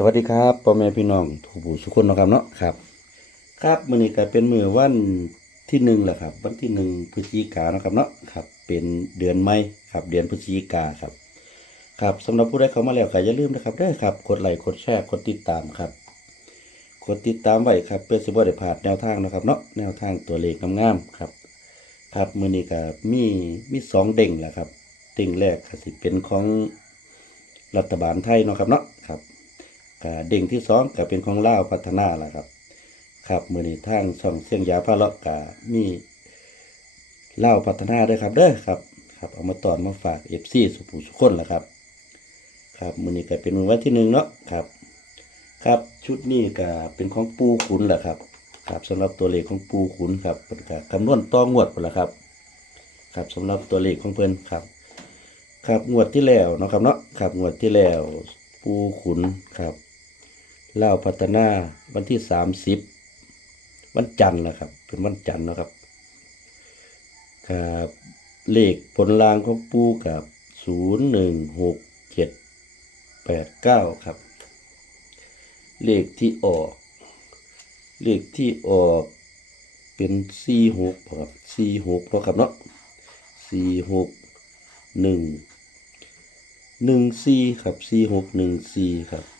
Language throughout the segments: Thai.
สวัสดีครับพ่อแม่พี่น้องทุกผู้ทุกคนนะครับเนาะครับ ครับมื้อนี้ก็เป็นมื้อวันที่หนึ่งแหละครับ วันที่หนึ่งพฤศจิกานเนาะครับเนาะครับ เป็นเดือนใหม่ครับ เดือนพฤศจิกาครับ ครับสำหรับผู้ใดเข้ามาแล้วก็อย่าลืมนะครับเด้ครับ กดไลค์กดแชร์กดติดตามครับ กดติดตามไว้ครับเพื่อสิบ่ได้พลาดแนวทางนะครับเนาะแนวทางตัวเลขงามๆครับ ครับมื้อนี้ก็มีมีสองเด้งแหละครับเด้งแรกก็สิเป็นของรัฐบาลไทยเนาะครับเนาะครับ ก็เด้งที่สองก็เป็นของลาพัฒนาล่ะครับ ครับมือนี้ทางช่องเสียงยาพาเลาะก็มีลาพัฒนาด้วยครับเด้อครับ ครับเอามาตอนมาฝาก FC สุภูสุคนล่ะครับ ครับมือนี้ก็เป็นมือวันที่หนึ่งเนาะครับ ครับชุดนี้ก็เป็นของปูขุนแหละครับครับสำหรับตัวเลขของปูขุนครับเป็นการคำนวณต่องงวดหมดแล้วครับ ครับสำหรับตัวเลขของเพิ่นครับ ครับงวดที่แล้วเนาะครับเนาะครับงวดที่แล้วปูขุนครับ เล่าพัฒนาวันที่สามสิบวันจันทร์ละครับ เป็นวันจันทร์นะครับครับเลขผลลางของปูกับศูนย์หนึ่งหกเจ็ดแปดเก้าครับ เลขที่ออก เลขที่ออกเป็นสี่หกครับสี่หกเนาะครับเนาะสี่หกหนึ่งหนึ่งสี่ครับสี่หกหนึ่งสี่ครับ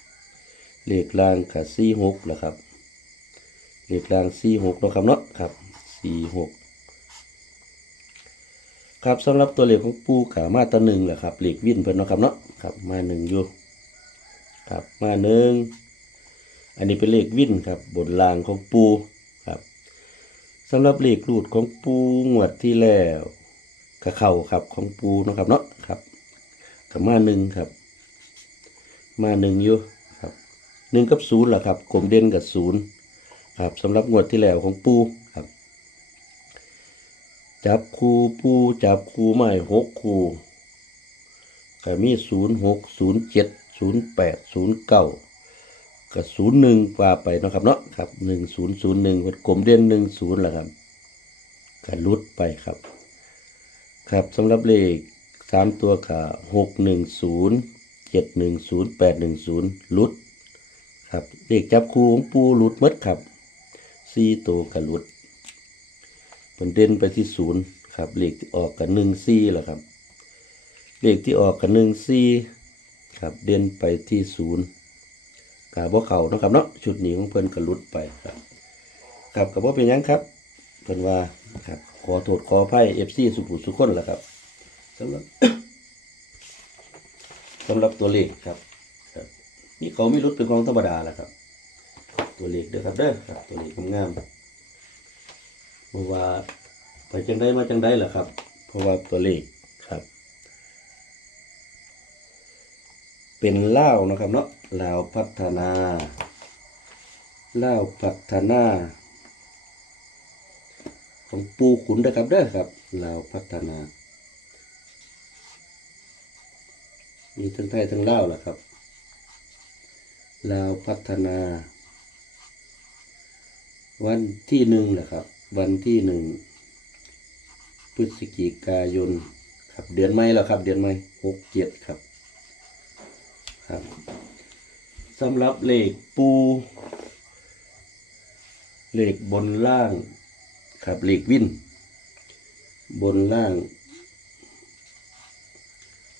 เลขล่างกับสี่หกแหละครับเลขล่างสี่หกนะครับเนาะครับสี่หกครับสำหรับตัวเลขของปูขามาตัวหนึ่งแหละครับเลขวินเพิ่นเนาะครับเนาะครับมาหนึ่งอยู่ครับมาหนึ่งอันนี้เป็นเลขวินครับบนรางของปูครับสำหรับเลขรูดของปูงวดที่แล้วกระเข่าครับของปูนะครับเนาะครับกับมาหนึ่งครับ มาหนึ่งอยู่ หนึ่งกับศูนย์แหละครับกลมเด่นกับศูนย์ครับสำหรับงวดที่แล้วของปูครับ จับคูปูจับคูใหม่หกคูก็มีศูนย์หกศูนย์เจ็ดศูนย์แปดศูนย์เก้าก็ศูนย์หนึ่งว่าไปนะครับเนาะครับหนึ่งศูนย์ศูนย์หนึ่งกลมเด่นหนึ่งศูนย์แหละครับก็ลุดไปครับ ครับสำหรับเลขสามตัวก็หกหนึ่งศูนย์เจ็ดหนึ่งศูนย์แปดหนึ่งศูนย์ลุด ครับเลขจับคู่ของปูหลุดมดครับสี่ตัวก็ลุดผลเด่นไปที่ศูนย์ครับเลขที่ออกกับหนึ่งสี่แหละครับเลขที่ออกกับหนึ่งสี่ครับเด่นไปที่ศูนย์กาบ่เขานะครับเนาะชุดนี้ของเพิ่อนก็หลุดไปครับครับก็บ่เป็นยังครับเพิ่อนว่าครับขอโทษขออภัย FC สุภูสุขคนล่ะครับสำหรับสำหรับตัวเลขครับครับ นี่เขาไม่ลุดเป็นของธรรมดาล่ะครับ ตัวเลขเด้อครับเด้อครับ ตัวเลขงามๆเพราะว่าไปจังได้มาจังได้ล่ะครับ เพราะว่าตัวเลขครับ เป็นเล่านะครับเนาะลาวพัฒนาเล่าพัฒนา ของปูขุนนะครับเด้อครับลาวพัฒนามีทั้งไทยทั้งเลาแหละครับ ลาวพัฒนา วันที่หนึ่งแหละครับ วันที่หนึ่งพฤศจิกายนครับเดือนไม่แล้วครับ เดือนไม่หกเจ็ดครับ ครับสำหรับเลขปูเลขบนล่างครับเลขวินบนล่าง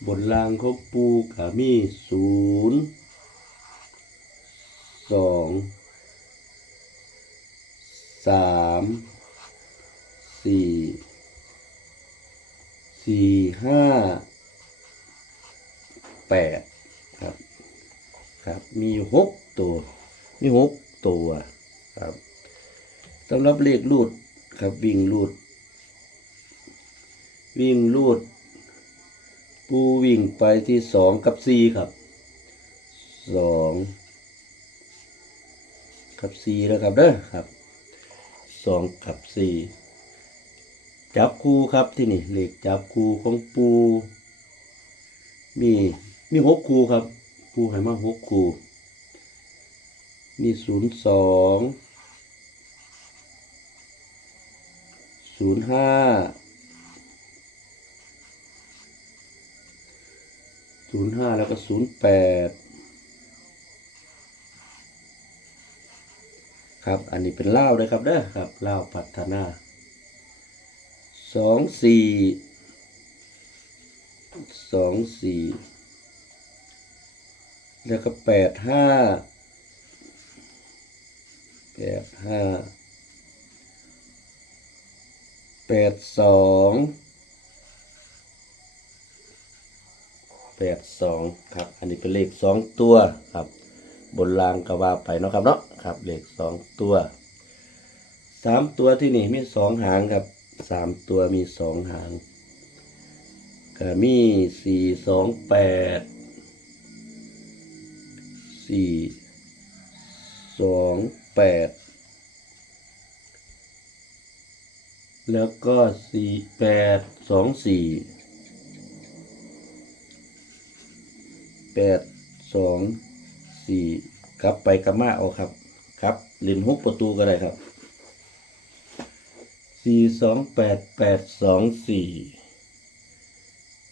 บนล่างเขาปูขามีศูนย์ สองสามสี่สี่ห้าแปดครับ ครับมีหกตัว มีหกตัวครับสำหรับเลขรูดครับวิ่งรูด วิ่งรูด ปูวิ่งไปที่สองกับสี่ครับสอง กับสี่แล้วครับเด้อครับสองกับสี่จับคู่ครับที่นี่เลขจับคู่ของปูมีมีหกคู่ครับคูให้มาหกคู่มีศูนย์สองศูนย์ห้าศูนย์ห้าแล้วก็ศูนย์แปด ครับ อันนี้เป็นเล่าเลยครับเด้อครับเล่าพัฒนาสองสี่สองสี่แล้วก็แปดห้าแปดห้าแปดสองแปดสองครับ อันนี้เป็นเลขสองตัวครับ บนรางก็ว่าไปเนาะครับเนาะครับเลขสองตัวสามตัวที่นี่มีสองหางครับสามตัวมีสองหางก็มีสี่สองแปดสี่สองแปดแล้วก็สี่แปดสองสี่แปดสอง สี่กลับไปกลับมาเอาครับครับเล่นหกประตูก็ได้ครับสี่สองแปดแปดสองสี่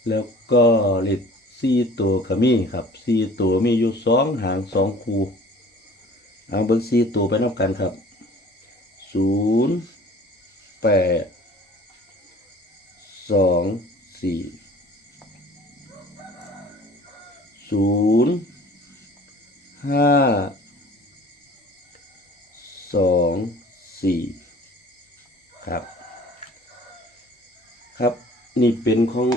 แล้วก็เล็ดสี่ตัวก็มีครับสี่ตัวมีอยู่สองหางสองคูเอาเบิ้งสี่ตัวไปนับกันครับศูนย์แปดสองสี่ศูนย์ ห้าสองสี่ครับ ครับนี่เป็นของ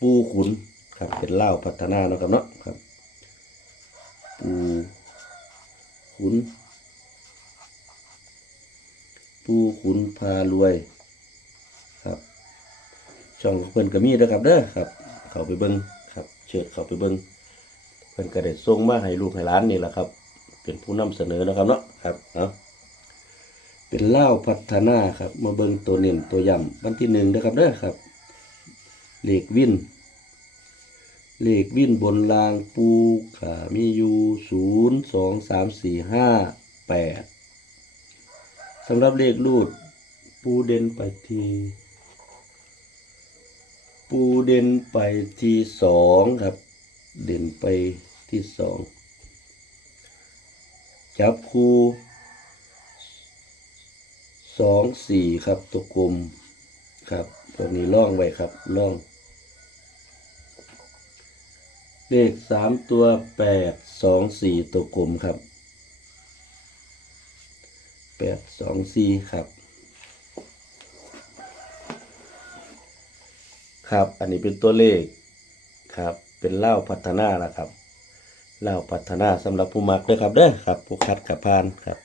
ปูขุนครับเป็นเล่าพัฒนาเนาะครับเนาะครับปูขุนปูขุนพารวยครับ ช่องเพิ่นก็มีเด้อครับเด้อครับ เข้าไปเบิ่งครับ เชิญเข้าไปเบิ่ง เพิ่นก็ได้ส่งมาให้ลูกให้หลานนี่แหละครับ เป็นผู้นำเสนอนะครับเนาะครับเอาะเป็นเล่าพัฒนาครับ มาเบิ่งตัวเน้นตัวย่ำวันที่หนึ่งเด้อครับเด้อครับเลขวินเลขวินบนรางปูขามีอยู่ศูนย์สองสามสี่ห้าแปดสำหรับเลขรูด ปูเด่นไปทีปูเด่นไปทีสองครับ เด่นไปที่สองจับคูสองสี่ครับตัวกลมครับตัวนี้ล่องไว้ครับล่อง เลขสามตัวแปดสองสี่ตัวกลมครับแปดสองสี่ครับ ครับ อันนี้เป็นตัวเลขครับ เป็นเล่าพัฒนาละครับเล่าพัฒนาสำหรับผู้มักด้อครับเด้อครับ ผู้คัดกับพานครับ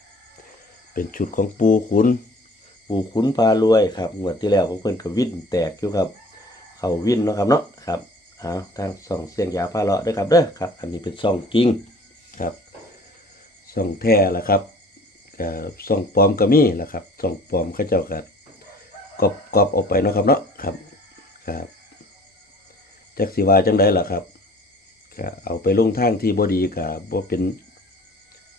เป็นชุดของปูขุน ปูขุนพารวยครับงวดที่แล้วผมเพิ่นก็วิ่นแตกอยู่ครับ เขาวิ่นเนาะครับเนาะครับเอาทางส่องเสียงยาพาเลาะด้อครับเด้อครับ อันนี้เป็นซ่องกิ้งครับซ่องแท้ละครับก็ซ่องปลอมก็มีละครับซ่องปลอมเขาเจ้าก็กอบกรอบออกไปเนาะครับเนาะครับครับ จักสิวาจังได้ล่ะครับก็เอาไปลงทางที่บ่ดีก็บ่เป็น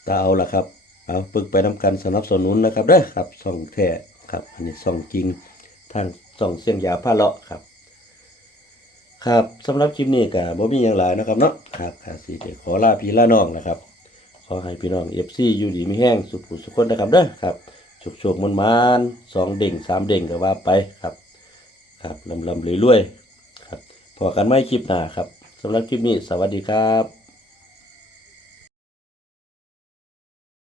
ตาเอาล่ะครับ เอาปึกไปนำกันสนับสนุนนะครับเด้อครับส่องแท้ครับอันนี้ส่องจริงทางส่องเสียงยาผ้าเลาะครับ ครับสำหรับคลิปนี้ก็บ่มีหยังหลายนะครับเนาะครับก็สิได้ขอลาพี่ลาน้องนะครับขอให้พี่น้อง FC อยู่ดีไมีแห้งสุขสุขคนนะครับเด้อครับโชคๆมันมันสองเด้งสามเด้งก็ว่าไปครับ ครับลำลำๆรวยๆครับ พอกันไม่คลิปหน้าครับสำหรับคลิปนี้สวัสดีครับ